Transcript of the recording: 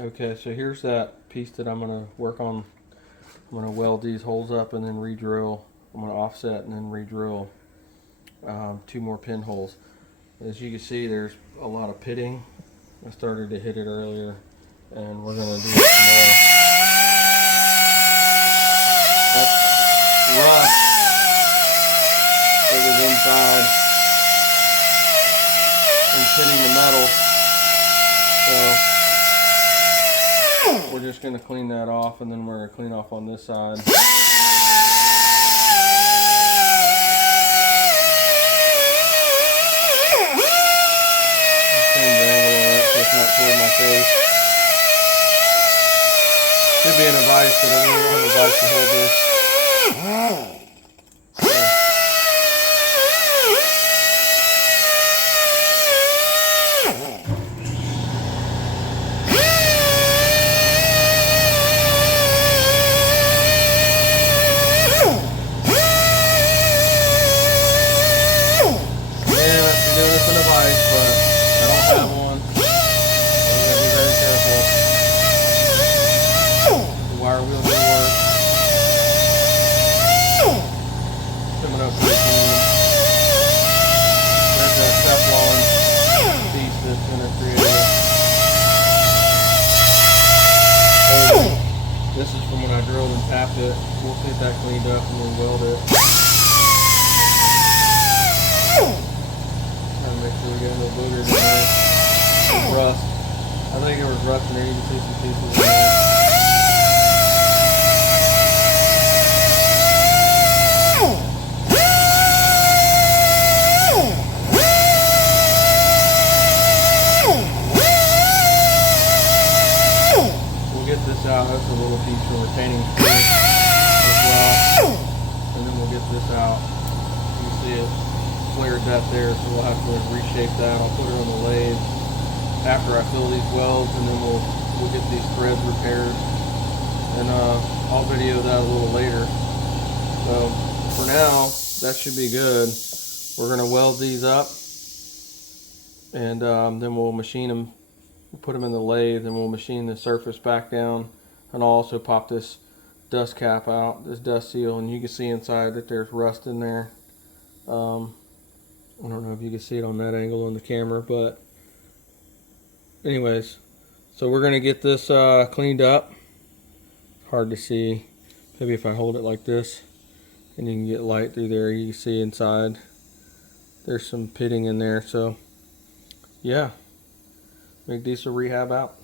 Okay, so here's that piece that I'm going to work on. I'm going to weld these holes up and then re-drill. I'm going to offset and then re-drill 2 more pinholes. As you can see, there's a lot of pitting. I started to hit it earlier, and we're going to do some more. That's rust that was inside and pitting the metal. So we're just going to clean that off, and then we're going to clean off on this side. Should be in a vise, but I don't have a vise to hold this. Yeah, I should do this in a vise, but I don't have one. So I'm going to be very careful. The wire wheel will work. Coming up pretty clean. There's that Teflon piece that's going to create a hole. This is from when I drilled and tapped it. We'll get that cleaned up and then weld it. Trying to make sure we get no boogers in there. Some rust. I think there was rust in there. You can see some pieces in there. Get this out. That's a little piece from retaining screw as well, and then we'll get this out. You can see it flared that there, so we'll have to reshape that. I'll put it on the lathe after I fill these welds, and then we'll get these threads repaired, and I'll video that a little later. So for now, that should be good. We're gonna weld these up, and then we'll machine them. We'll put them in the lathe, and we'll machine the surface back down, and I'll also pop this dust cap out, this dust seal, and you can see inside that there's rust in there. I don't know if you can see it on that angle on the camera, but anyways, so we're gonna get this cleaned up. Hard to see. Maybe if I hold it like this and you can get light through there, you can see inside there's some pitting in there. So yeah, make these a rehab out.